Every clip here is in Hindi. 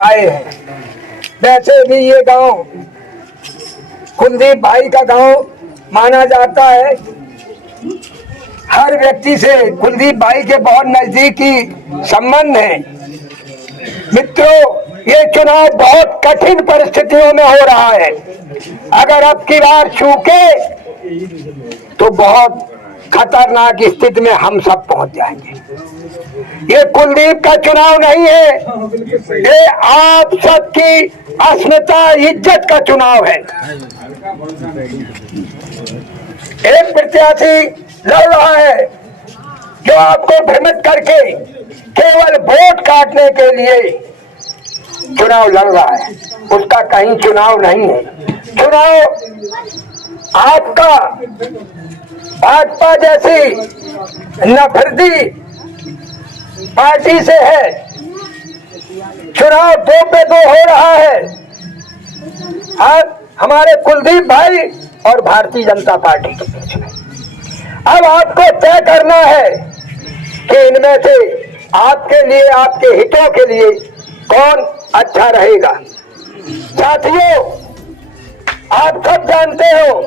आए हैं। वैसे भी ये गांव कुलदीप भाई का गांव माना जाता है। हर व्यक्ति से कुलदीप भाई के बहुत नजदीकी संबंध है। मित्रों, ये चुनाव बहुत कठिन परिस्थितियों में हो रहा है। अगर अब की बार चूके तो बहुत खतरनाक स्थिति में हम सब पहुंच जाएंगे। ये कुलदीप का चुनाव नहीं है, ये आप सबकी अस्मिता इज्जत का चुनाव है। एक प्रत्याशी लड़ रहा है जो आपको भ्रमित करके केवल वोट काटने के लिए चुनाव लड़ रहा है। उसका कहीं चुनाव नहीं है। चुनाव आपका भाजपा जैसी नफरती पार्टी से है। चुनाव 2 पे 2 हो रहा है। अब हमारे कुलदीप भाई और भारतीय जनता पार्टी के बीच में अब आपको तय करना है कि इनमें से आपके लिए, आपके हितों के लिए कौन अच्छा रहेगा। साथियों, आप सब जानते हो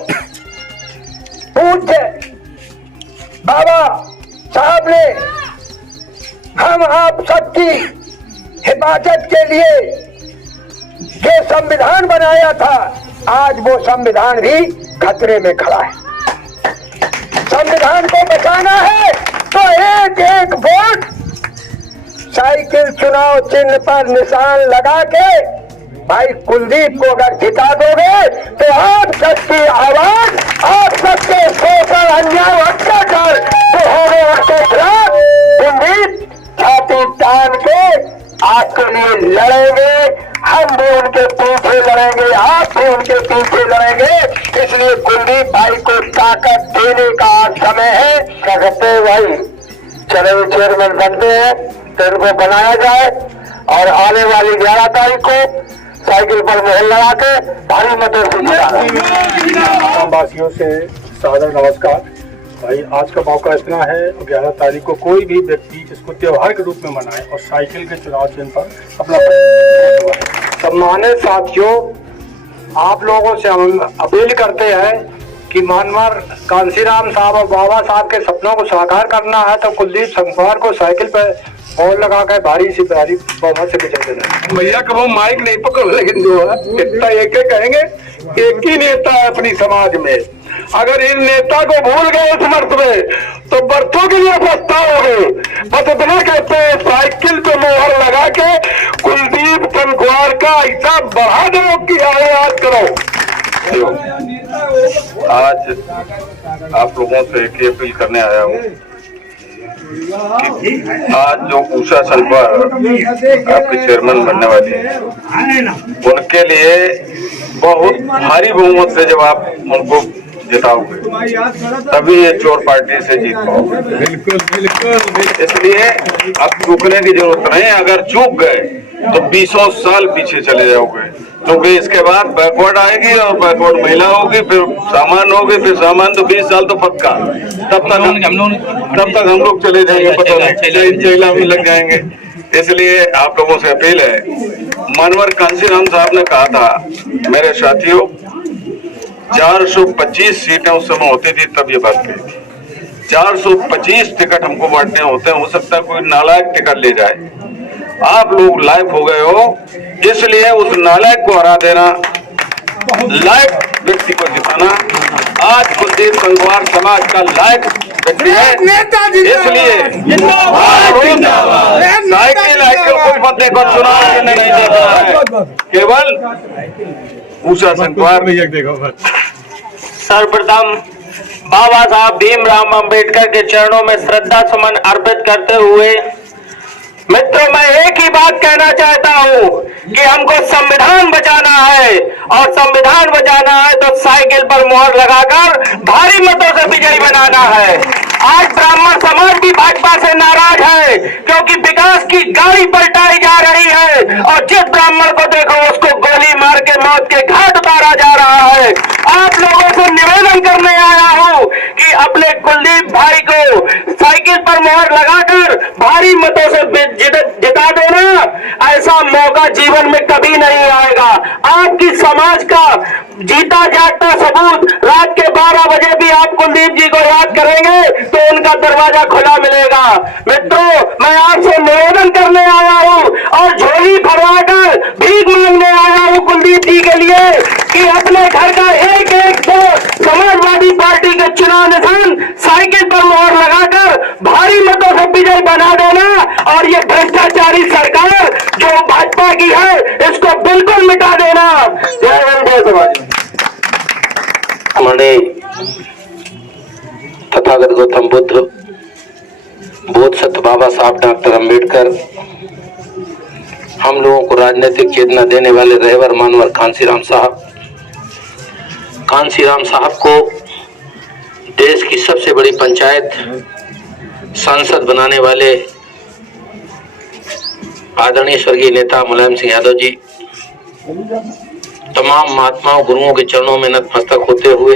पूज्य बाबा साहब ने हम आप सबकी हिफाजत के लिए जो संविधान बनाया था, आज वो संविधान भी खतरे में खड़ा है। संविधान को बचाना है तो एक एक वोट साइकिल चुनाव चिन्ह पर निशान लगा के भाई कुलदीप को अगर जिता दोगे तो आप सबकी आवाज, आप सबके शोषण, अन्याय, अत्याचार जो हो रहे उनके खिलाफ कुलदीप छाती तान के आपके लिए लड़ेंगे। हम भी उनके पीछे लड़ेंगे, आप भी उनके पीछे लड़ेंगे। इसलिए कुलदीप भाई को ताकत देने का आज समय है। क्या कहते हैं भाई, चलो चेयरमैन बनते हैं तो इनको बनाया जाए और आने वाली 11 तारीख को साइकिल पर मोहर लगा के भारी मतों से जिताना। वासियों से सादर नमस्कार। भाई, आज का मौका इतना है, 11 तारीख को कोई भी व्यक्ति इसको त्योहार के रूप में मनाए और साइकिल के चुनाव चिन्ह पर अपना सम्मानित साथियों, आप लोगों से हम अपील करते हैं कि मनवर कांसीराम साहब और बाबा साहब के सपनों को साकार करना है तो कुलदीप संगवार को साइकिल पर और लगा कर भारी सी भारी बहुमत से विजय देना। भैया कब माइक नहीं पकड़, लेकिन जो है इतना एक कहेंगे, एक ही नेता है अपनी समाज में। अगर इन नेता को भूल गए इस मर्द में तो बरसों के लिए पछताओगे। बस इतना कहते हैं, साइकिल पे मोहर लगा के कुलदीप संगवार का हिसाब बढ़ा दो कि आवाज करो। आज आप लोगों से एक अपील करने आया हूँ कि आज जो उषा संगवार आपके चेयरमैन बनने वाली है, उनके लिए बहुत भारी बहुमत से जब आप उनको जिताओगे तभी ये चोर पार्टी से जीत पाओगे। बिल्कुल। इसलिए अब चूकने की जरूरत नहीं। अगर चूक गए तो 20 साल पीछे चले जाओगे, क्योंकि इसके बाद बैकवर्ड आएगी और बैकवर्ड महिला होगी, फिर सामान होगी, फिर सामान तो 20 साल तो पक्का। तब तक हम लोग चले जाएंगे, पता नहीं जेला में लग जाएंगे। इसलिए आप लोगों से अपील है, मनवर कांसीराम साहब ने कहा था, मेरे साथियों 425 सीटें उस समय होती थी, तब ये बात कही थी। 425 टिकट हमको बांटने होते हैं, हो सकता है कोई नालायक टिकट ले जाए। आप लोग लायक हो गए हो, इसलिए उस नालायक को हरा देना, लायक व्यक्ति को जिताना। आज कुलदीप संगवार समाज का लायक व्यक्ति है, इसलिए साइकिल कुछ मत देखो, चुनाव नहीं देखना है, केवल उषा संगवार देखो। सर्वप्रथम बाबा साहब भीमराव अंबेडकर के चरणों में श्रद्धा सुमन अर्पित करते हुए मित्रों, मैं एक ही बात कहना चाहता हूं कि हमको संविधान बचाना है और संविधान बचाना है तो साइकिल पर मोहर लगाकर भारी मतों से विजयी बनाना है। आज ब्राह्मण समाज भी भाजपा से नाराज है क्योंकि विकास की गाड़ी पलटाई जा रही है और जिस ब्राह्मण को देखो उसको गोली मार के मौत के घाट उतारा जा रहा है। आप लोगों से निवेदन करने आया हूं कि अपने कुलदीप भाई को साइकिल पर मोहर लगाकर भारी मतों से जिता देना, ऐसा मौका जीवन में कभी नहीं आएगा। आपकी समाज का जीता जागता सबूत रात के 12 बजे भी आप कुलदीप जी को याद करेंगे तो उनका दरवाजा खुला मिलेगा। मित्रों, मैं आपसे निवेदन करने आया हूं और झोली भरवाकर भीख मांगने आया हूं कुलदीप जी के लिए कि अपने घर का एक एक वोट समाजवादी पार्टी के चुनाव निशान साइकिल पर मोहर लगाकर भारी मतों से विजय बना देना और ये भ्रष्टाचारी सरकार जो भाजपा की है इसको बिल्कुल मिटा देना। जय हिंद, जय समाज। हमारे तथागत गौतम बुद्ध, बोधसत्व बाबा साहब डॉक्टर अंबेडकर, हम लोगों को राजनीतिक चेतना देने वाले रहबर मानवर कांसीराम साहब को देश की सबसे बड़ी पंचायत सांसद बनाने वाले आदरणीय स्वर्गीय नेता मुलायम सिंह यादव जी, तमाम महात्माओं गुरुओं के चरणों में नतमस्तक होते हुए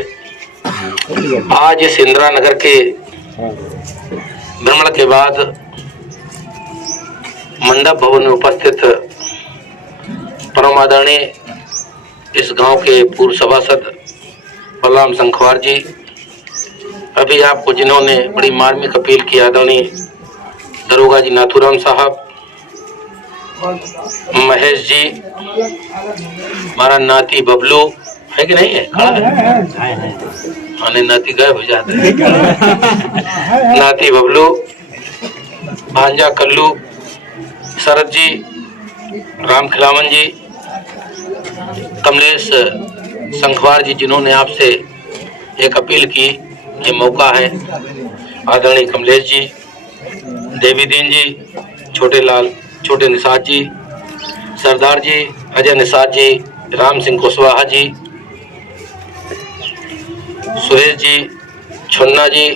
आज इस इंदिरा नगर के भ्रमण के बाद मंडप भवन में उपस्थित परम आदरणीय इस गांव के पूर्व सभासद बलराम संखवार जी, अभी आपको जिन्होंने बड़ी मार्मिक अपील की आदरणीय दरोगा जी नाथूराम साहब, महेश जी, हमारा नाती बबलू है कि नहीं है? खड़ा है। हाँ, नाती गायब हो जाते हैं। नाती बबलू, भांजा कल्लू, शरद जी, राम खिलावन जी, कमलेश संखवार जी, जिन्होंने आपसे एक अपील की, ये मौका है। आदरणीय कमलेश जी, देवी दीन जी, छोटे निषाद जी, सरदार जी, अजय निषाद जी, राम सिंह कुशवाहा जी, सुरेश जी, छन्ना जी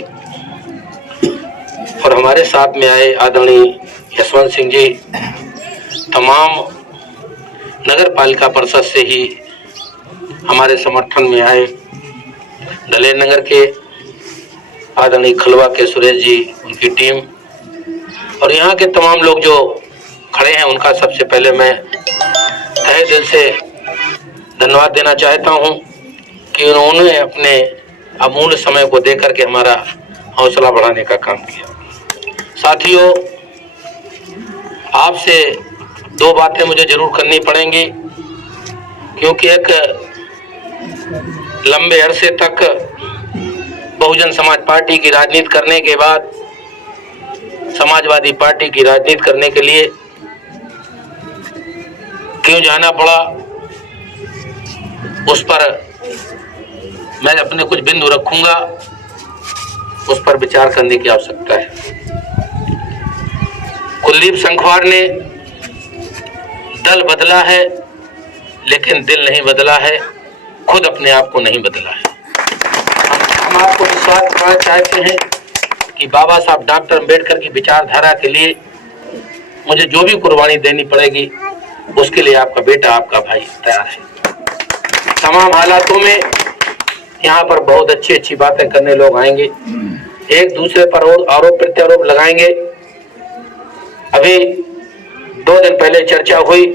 और हमारे साथ में आए आदरणीय यशवंत सिंह जी, तमाम नगर पालिका परिषद से ही हमारे समर्थन में आए दलेर नगर के आदरणीय खलवा के सुरेश जी, उनकी टीम और यहाँ के तमाम लोग जो खड़े हैं, उनका सबसे पहले मैं तहे दिल से धन्यवाद देना चाहता हूँ कि उन्होंने अपने अमूल्य समय को देकर के हमारा हौसला बढ़ाने का काम किया। साथियों, आपसे दो बातें मुझे जरूर करनी पड़ेंगी, क्योंकि एक लंबे अरसे तक बहुजन समाज पार्टी की राजनीति करने के बाद समाजवादी पार्टी की राजनीति करने के लिए क्यों जाना पड़ा, उस पर मैं अपने कुछ बिंदु रखूंगा, उस पर विचार करने की आवश्यकता है। कुलदीप संखवार ने दल बदला है लेकिन दिल नहीं बदला है, खुद अपने आप को नहीं बदला है। हम आपको विश्वास कराना चाहते हैं कि बाबा साहब डॉक्टर अंबेडकर की विचारधारा के लिए मुझे जो भी कुर्बानी देनी पड़ेगी उसके लिए आपका बेटा, आपका भाई तैयार है। तमाम हालातों में यहाँ पर बहुत अच्छी बातें करने लोग आएंगे, एक दूसरे पर आरोप प्रत्यारोप लगाएंगे। अभी 2 दिन पहले चर्चा हुई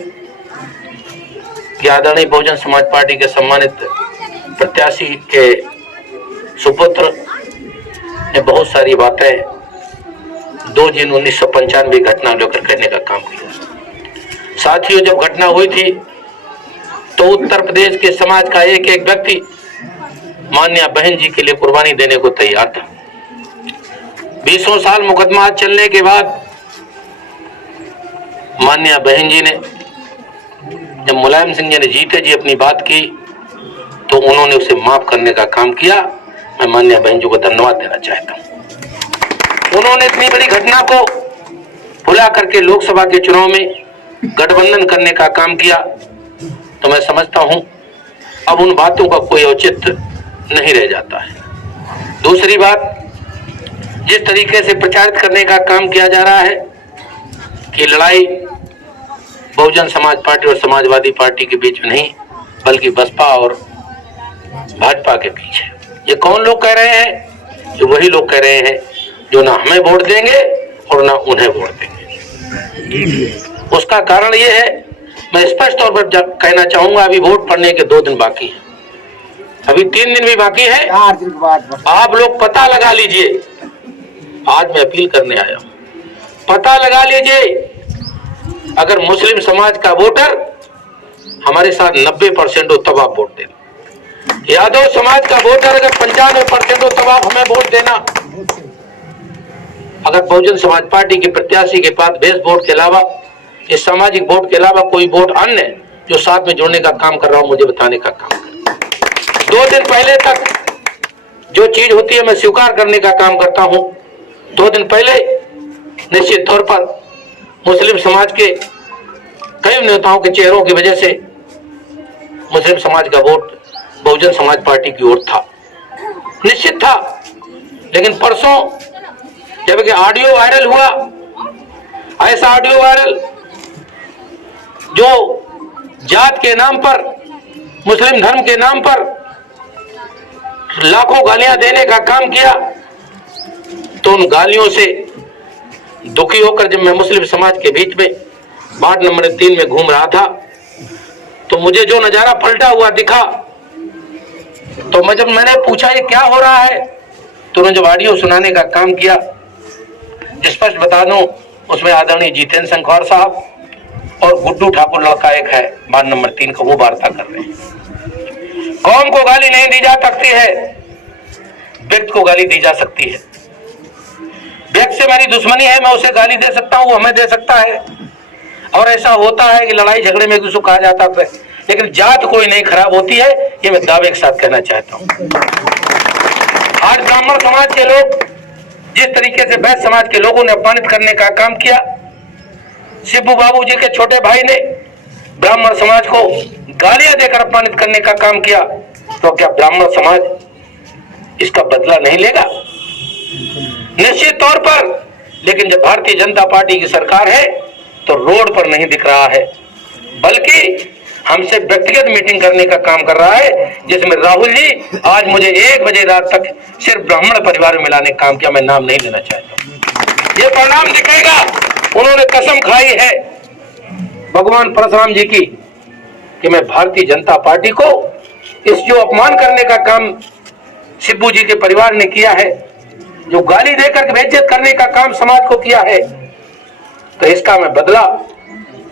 कि आदरणीय बहुजन समाज पार्टी के सम्मानित प्रत्याशी के सुपुत्र ने बहुत सारी बातें 2 जून 1995 घटना लेकर कहने का काम किया। साथियों, जब घटना हुई थी तो उत्तर प्रदेश के समाज का एक एक व्यक्ति मान्या बहन जी के लिए कुर्बानी देने को तैयार था। 20 साल मुकदमा चलने के बाद मान्या बहन जी ने, जब मुलायम सिंह जी ने जीते जी अपनी बात की तो उन्होंने उसे माफ करने का काम किया। मैं मान्या बहन जी को धन्यवाद देना चाहता हूं। उन्होंने इतनी बड़ी घटना को भुला करके लोकसभा के चुनाव में गठबंधन करने का काम किया, तो मैं समझता हूं अब उन बातों का कोई औचित्य नहीं रह जाता है। दूसरी बात, जिस तरीके से प्रचारित करने का काम किया जा रहा है कि लड़ाई बहुजन समाज पार्टी और समाजवादी पार्टी के बीच में नहीं बल्कि बसपा और भाजपा के बीच है, ये कौन लोग कह रहे हैं? जो वही लोग कह रहे हैं जो ना हमें वोट देंगे और ना उन्हें वोट देंगे। उसका कारण ये है, मैं स्पष्ट तौर पर कहना चाहूंगा, अभी वोट पड़ने के 2 दिन बाकी है, अभी 3 दिन भी बाकी है। आप लोग पता लगा लीजिए, आज मैं अपील करने आया हूं, पता लगा लीजिए, अगर मुस्लिम समाज का वोटर हमारे साथ 90% हो तब आप वोट देना। यादव समाज का वोटर अगर 95% हो तब आप हमें वोट देना। अगर बहुजन समाज पार्टी के प्रत्याशी के पास बेस वोट के अलावा, इस सामाजिक वोट के अलावा कोई वोट अन्य जो साथ में जोड़ने का काम कर रहा हूं, मुझे बताने का काम कर। 2 दिन पहले तक जो चीज होती है मैं स्वीकार करने का काम करता हूं। 2 दिन पहले निश्चित तौर पर मुस्लिम समाज के कई नेताओं के चेहरों की वजह से मुस्लिम समाज का वोट बहुजन समाज पार्टी की ओर था, निश्चित था। लेकिन परसों जब कि ऑडियो वायरल हुआ, ऐसा ऑडियो वायरल जो जात के नाम पर, मुस्लिम धर्म के नाम पर लाखों गालियां देने का काम किया, तो उन गालियों से दुखी होकर जब मैं मुस्लिम समाज के बीच में वार्ड नंबर 3 में घूम रहा था, तो मुझे जो नजारा पलटा हुआ दिखा, तो जब मैंने पूछा ये क्या हो रहा है, तो उन्होंने जब ऑडियो सुनाने का काम किया, स्पष्ट बता दूं, उसमें आदरणीय जितेंद्र संखवार साहब और गुड्डू ठाकुर लड़का एक है वार्ड नंबर 3 का, वो वार्ता कर रहे हैं। कौम को गाली नहीं दी जा सकती है, व्यक्ति को गाली दी जा सकती है। व्यक्ति से मेरी दुश्मनी है, मैं उसे गाली दे सकता हूं, वो हमें दे सकता है, और ऐसा होता है कि लड़ाई झगड़े में किसी को कहा जाता है, लेकिन जात कोई नहीं खराब होती है, ये मैं दावे के साथ कहना चाहता हूं। आज ब्राह्मण समाज के लोग जिस तरीके से वैश्य समाज के लोगों ने अपमानित करने का काम किया, शिबू बाबू जी के छोटे भाई ने ब्राह्मण समाज को गालियां देकर अपमानित करने का काम किया, तो क्या ब्राह्मण समाज इसका बदला नहीं लेगा? निश्चित तौर पर। लेकिन जब भारतीय जनता पार्टी की सरकार है तो रोड पर नहीं दिख रहा है, बल्कि हमसे व्यक्तिगत मीटिंग करने का काम कर रहा है, जिसमें राहुल जी आज मुझे 1 बजे रात तक सिर्फ ब्राह्मण परिवार में मिलाने का काम किया। मैं नाम नहीं लेना चाहता, ये परिणाम दिखेगा। उन्होंने कसम खाई है भगवान परशुराम जी की कि मैं भारतीय जनता पार्टी को इस जो अपमान करने का काम शिबू जी के परिवार ने किया है, जो गाली देकर बेइज्जत करने का काम समाज को किया है, तो इसका मैं बदला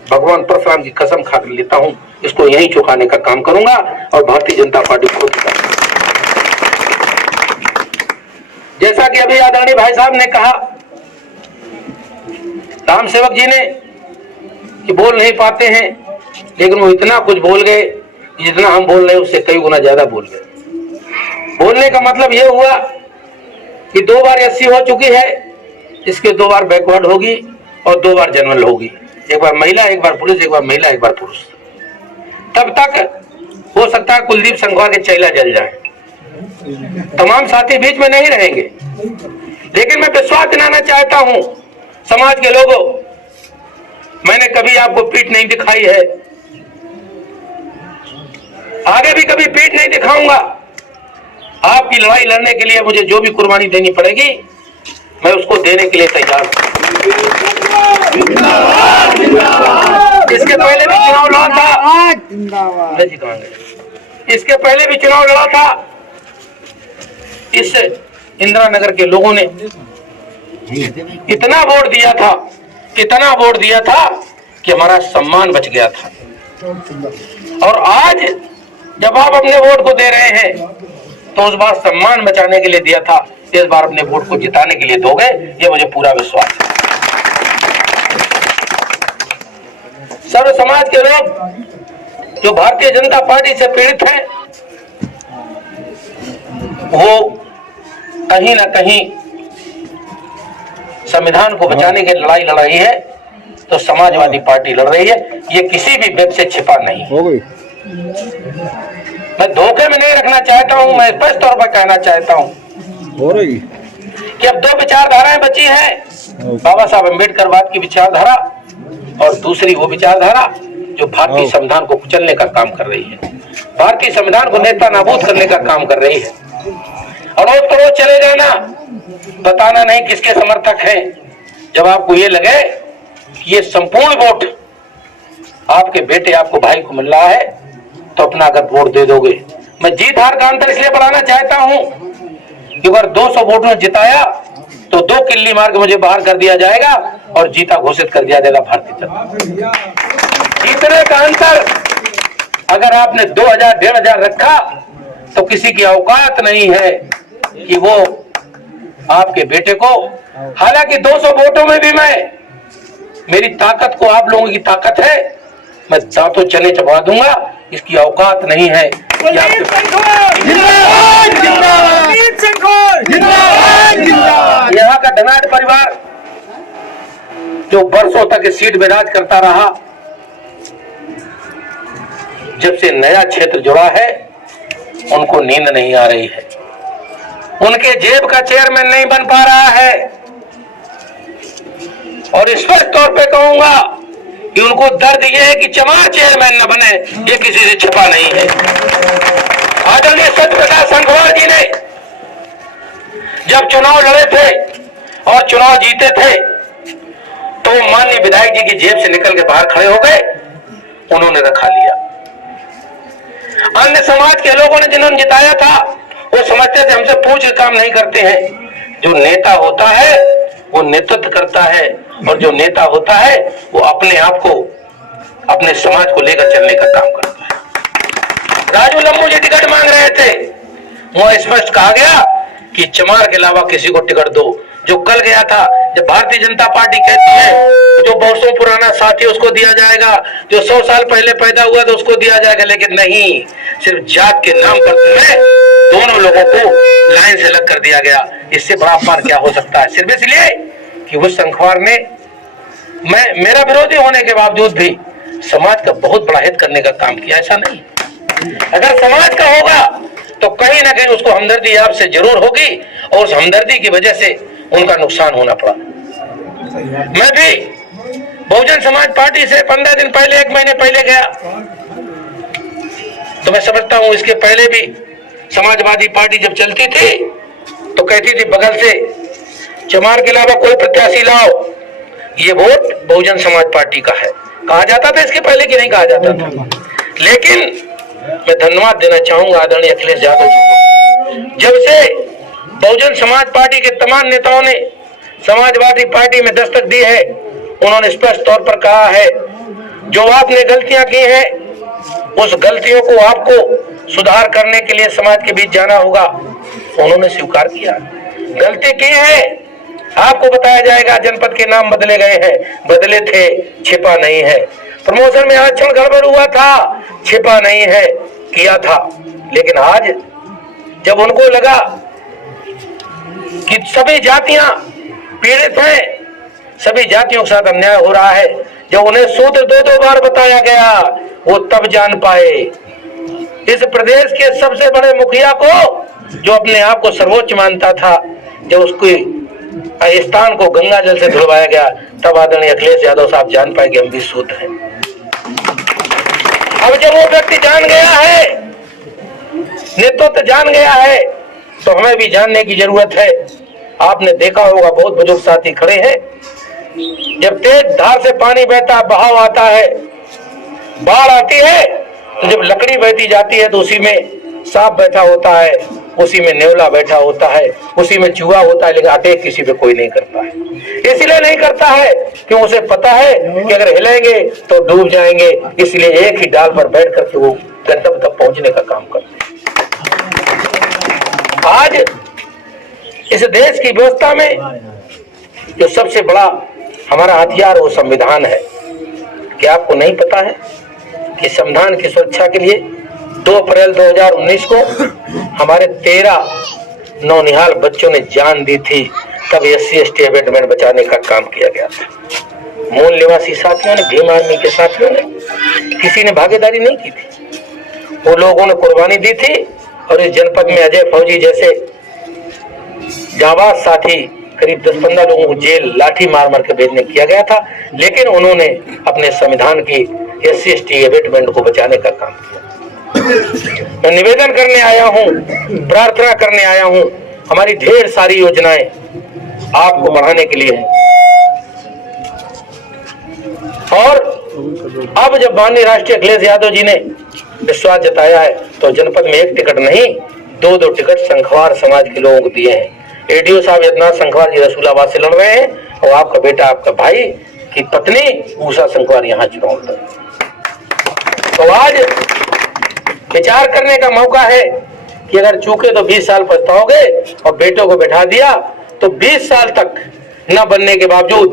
भगवान परशुराम की कसम खाकर लेता हूं, इसको यहीं चुकाने का काम करूंगा और भारतीय जनता पार्टी को। जैसा कि अभी आदरणीय भाई साहब ने कहा, राम सेवक जी ने कि बोल नहीं पाते हैं, लेकिन वो इतना कुछ बोल गए, जितना हम बोल रहे हैं उससे कई गुना ज्यादा बोल गए। बोलने का मतलब ये हुआ कि 2 बार SC हो चुकी है, इसके 2 बार बैकवर्ड होगी और 2 बार जनरल होगी, एक बार महिला एक बार पुरुष, एक बार महिला एक बार पुरुष। तब तक हो सकता है कुलदीप संघवार के चेला जल जाए, तमाम साथी बीच में नहीं रहेंगे। लेकिन मैं विश्वास दिलाना चाहता हूं समाज के लोगों, मैंने कभी आपको पीठ नहीं दिखाई है, आगे भी कभी पीठ नहीं दिखाऊंगा। आपकी लड़ाई लड़ने के लिए मुझे जो भी कुर्बानी देनी पड़ेगी, मैं उसको देने के लिए तैयार हूं। इसके पहले भी चुनाव लड़ा था, इसके पहले भी चुनाव लड़ा था। इस इंदिरा नगर के लोगों ने इतना वोट दिया था, इतना वोट दिया था कि हमारा सम्मान बच गया था। और आज जब आप अपने वोट को दे रहे हैं, तो उस बार सम्मान बचाने के लिए दिया था, इस बार अपने वोट को जिताने के लिए दोगे, ये मुझे पूरा विश्वास है। सर्व समाज के लोग जो भारतीय जनता पार्टी से पीड़ित हैं, वो कहीं ना कहीं संविधान को बचाने की लड़ाई लड़ रही है, तो समाजवादी पार्टी लड़ रही है। ये किसी भी व्यक्ति से छिपा नहीं हो गई। मैं धोखे में नहीं रखना चाहता हूं, मैं स्पष्ट तौर पर कहना चाहता हूं हो रही कि अब 2 विचारधाराएं बची हैं, बाबा साहब अम्बेडकरवाद की विचारधारा और दूसरी वो विचारधारा जो भारतीय संविधान को कुचलने का काम कर रही है, भारतीय संविधान को नेता नाबूद करने का काम कर रही है। और रोज तो रोज चले जाना बताना नहीं किसके समर्थक हैं। जब आपको ये लगे कि ये संपूर्ण वोट आपके बेटे आपको भाई को मिल रहा है तो अपना अगर वोट दे दोगे। मैं जीत हार का अंतर इसलिए बढ़ाना चाहता हूं कि अगर 200 वोट में जिताया तो 2 किल्ली मार के मुझे बाहर कर दिया जाएगा और जीता घोषित कर दिया जाएगा भारतीय जनता। जीतने का अंतर अगर आपने 2000 1500 रखा तो किसी की औकात नहीं है कि वो आपके बेटे को, हालांकि 200 वोटों में भी मेरी ताकत को आप लोगों की ताकत है, मैं दांतों चने चबा दूंगा, इसकी औकात नहीं है। यहाँ का धनाढ़ परिवार जो बरसों तक इस सीट में राज करता रहा, जब से नया क्षेत्र जुड़ा है उनको नींद नहीं आ रही है, उनके जेब का चेयरमैन नहीं बन पा रहा है। और स्पष्ट तौर पे कहूंगा कि उनको दर्द यह है कि चमार चेयरमैन न बने, ये किसी से छिपा नहीं है। आदरणीय सत्यप्रकाश संघवार जी ने जब चुनाव लड़े थे और चुनाव जीते थे तो माननीय विधायक जी की जेब से निकल के बाहर खड़े हो गए, उन्होंने रखा लिया। अन्य समाज के लोगों ने जिन्होंने जिताया था वो समझते थे हमसे पूछ के काम नहीं करते हैं। जो नेता होता है वो नेतृत्व करता है और जो नेता होता है वो अपने आप को, अपने समाज को लेकर चलने का काम करता है। राजू लंबू जी टिकट मांग रहे थे, वो स्पष्ट कहा गया कि चमार के अलावा किसी को टिकट दो। जो कल गया था, जब भारतीय जनता पार्टी कहती है जो वर्षों पुराना साथी उसको दिया जाएगा, जो 100 साल पहले पैदा हुआ तो उसको दिया जाएगा, लेकिन नहीं, सिर्फ जात के नाम पर तुम्हें दोनों लोगों को लाइन से अलग कर दिया गया। इससे बड़ा अपमान क्या हो सकता है? सिर्फ इसलिए कि उस संखवार ने, मैं मेरा विरोधी होने के बावजूद भी समाज का बहुत बड़ा हित करने का काम किया। ऐसा नहीं, अगर समाज का होगा तो कहीं ना कहीं उसको हमदर्दी आपसे जरूर होगी और उस हमदर्दी की वजह से उनका नुकसान होना पड़ा। मैं भी बहुजन समाज पार्टी से 15 दिन पहले, 1 महीने पहले गया, तो मैं समझता हूं इसके पहले भी समाजवादी पार्टी जब चलती थी तो कहती थी बगल से चमार के अलावा कोई प्रत्याशी लाओ, ये वोट बहुजन समाज पार्टी का है, कहा जाता था। इसके पहले की नहीं कहा जाता था। लेकिन मैं धन्यवाद देना चाहूंगा आदरणीय अखिलेश यादव जी को। जब से बहुजन समाज पार्टी के तमाम नेताओं ने समाजवादी पार्टी में दस्तक दी है, उन्होंने स्पष्ट तौर पर कहा है जो आपने गलतियां की हैं उस गलतियों को आपको सुधार करने के लिए समाज के बीच जाना होगा। उन्होंने स्वीकार किया, गलती की है, आपको बताया जाएगा। जनपद के नाम बदले गए हैं, बदले थे, छिपा नहीं है। प्रमोशन में आरक्षण गड़बड़ हुआ था, छिपा नहीं है, किया था। लेकिन आज जब उनको लगा कि सभी जातियां पीड़ित हैं, सभी जातियों के साथ अन्याय हो रहा है, जब उन्हें सूत्र 2 बार बताया गया वो तब जान पाए। इस प्रदेश के सबसे बड़े मुखिया को, जो अपने आप को सर्वोच्च मानता था, जब उसके स्थान को गंगा जल से धुलवाया गया, तब आदरणीय अखिलेश यादव साहब जान पाए कि हम भी शुद्ध हैं। अब जब वो व्यक्ति जान गया है, नेतृत्व जान गया है, तो हमें भी जानने की जरूरत है। आपने देखा होगा बहुत बुजुर्ग साथी खड़े हैं, जब तेज धार से पानी बहता, बहाव आता है, बाढ़ आती है, तो जब लकड़ी बहती जाती है तो उसी में सांप बैठा होता है, उसी में नेवला बैठा होता है, उसी में चूहा होता है, लेकिन अटैक किसी पे कोई नहीं करता है। इसलिए नहीं करता है कि उसे पता है कि अगर हिलेंगे तो डूब जाएंगे, इसलिए एक ही डाल पर बैठ करके वो गंतव्य तक पहुंचने का काम करते हैं। आज इस देश की व्यवस्था में जो सबसे बड़ा हमारा हथियार वो संविधान है। क्या आपको नहीं पता है कि संविधान की सुरक्षा के लिए 2 अप्रैल 2019 को हमारे 13 नौनिहाल बच्चों ने जान दी थी, तब SC/ST अमेंडमेंट बचाने का काम किया गया था। मूल निवासी साथियों ने, भीम आर्मी के साथियों ने, किसी ने भागीदारी नहीं की थी, वो लोगों ने कुर्बानी दी थी। और इस जनपद में अजय फौजी जैसे जाबाज साथी करीब 10-15 लोगों को जेल लाठी मार मार के भेजने किया गया था, लेकिन उन्होंने अपने संविधान की SC/ST अमेंडमेंट को बचाने का काम किया। मैं निवेदन करने आया हूं, प्रार्थना करने आया हूं हमारी ढेर सारी योजनाएं आपको बढ़ाने के लिए हैं। और अब जब माननीय राष्ट्रीय अखिलेश यादव जी ने विश्वास जताया है तो जनपद में एक टिकट नहीं 2-2 टिकट संखवार समाज के लोगों को दिए हैं। एडीओ साहब यदनाथ संखवार जी रसूलाबाद से लड़ रहे हैं और आपका बेटा, आपका भाई की पत्नी ऊषा संखवार यहाँ चुनाव लड़। तो आज विचार करने का मौका है कि अगर चूके तो 20 साल पछताओगे और बेटों को बैठा दिया तो 20 साल तक न बनने के बावजूद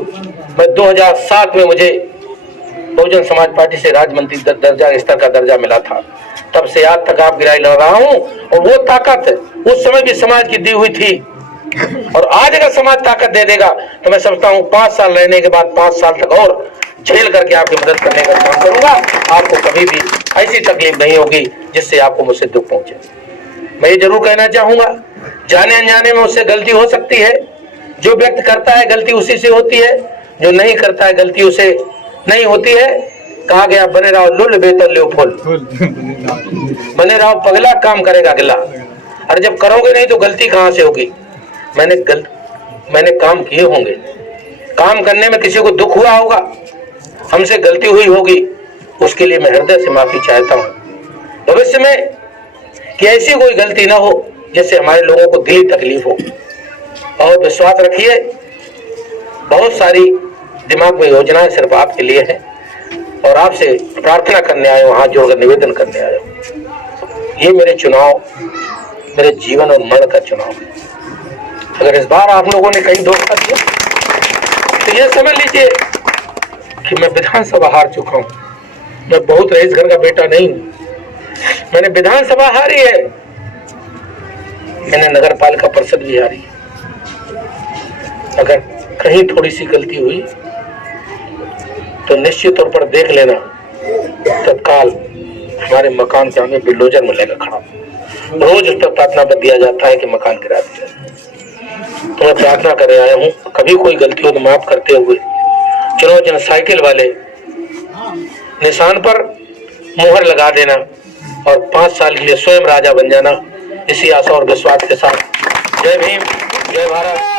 मैं 2007 में मुझे बहुजन समाज पार्टी से राज्य मंत्री दर्जा स्तर का दर्जा मिला था, तब से आज तक आप गिराई लड़ रहा हूं और वो ताकत उस समय भी समाज की दी हुई थी और आज अगर समाज ताकत दे देगा तो मैं समझता हूं 5 साल रहने के बाद 5 साल तक और झेल करके आपकी मदद करने का काम करूंगा। आपको कभी भी ऐसी तकलीफ नहीं होगी जिससे आपको मुझसे दुख पहुंचे। मैं ये जरूर कहना चाहूंगा, जाने अनजाने में उससे गलती हो सकती है। जो व्यक्त करता है गलती उसी से होती है, जो नहीं करता है गलती उसे नहीं होती है। कहा गया बने रहो लुल बेतर लो फुल, बने रहो पगला काम करेगा गिला। अरे जब करोगे नहीं तो गलती कहां से होगी। मैंने काम किए होंगे, काम करने में किसी को दुख हुआ होगा, हमसे गलती हुई होगी, उसके लिए मैं हृदय से माफी चाहता हूं। भविष्य में कि ऐसी कोई गलती ना हो जिससे हमारे लोगों को दिली तकलीफ हो। और विश्वास रखिए, बहुत सारी दिमाग में योजनाएं सिर्फ आपके लिए है और आपसे प्रार्थना करने आए हो, हाथ जोड़कर निवेदन करने आए हो। ये मेरे चुनाव मेरे जीवन और मरण का चुनाव है। अगर इस बार आप लोगों ने कहीं धोखा दिया तो ये समझ लीजिए कि मैं विधानसभा हार चुका हूं। मैं बहुत रईस घर का बेटा नहीं हूं, मैंने विधानसभा हारी है, मैंने नगर पालिका परिषद भी हारी है। अगर कहीं थोड़ी सी गलती हुई तो निश्चित तौर पर देख लेना, तत्काल हमारे मकान के आगे बिल्डोजर मिलेगा खड़ा, रोज उस पर प्रार्थना पत्र दिया जाता है कि मकान गिरा दिया। तो मैं प्रार्थना कर आया हूँ, कभी कोई गलती हो तो माफ करते हुए चुनाव चिन्ह साइकिल वाले निशान पर मुहर लगा देना और 5 साल के लिए स्वयं राजा बन जाना, इसी आशा और विश्वास के साथ जय भीम, जय भारत।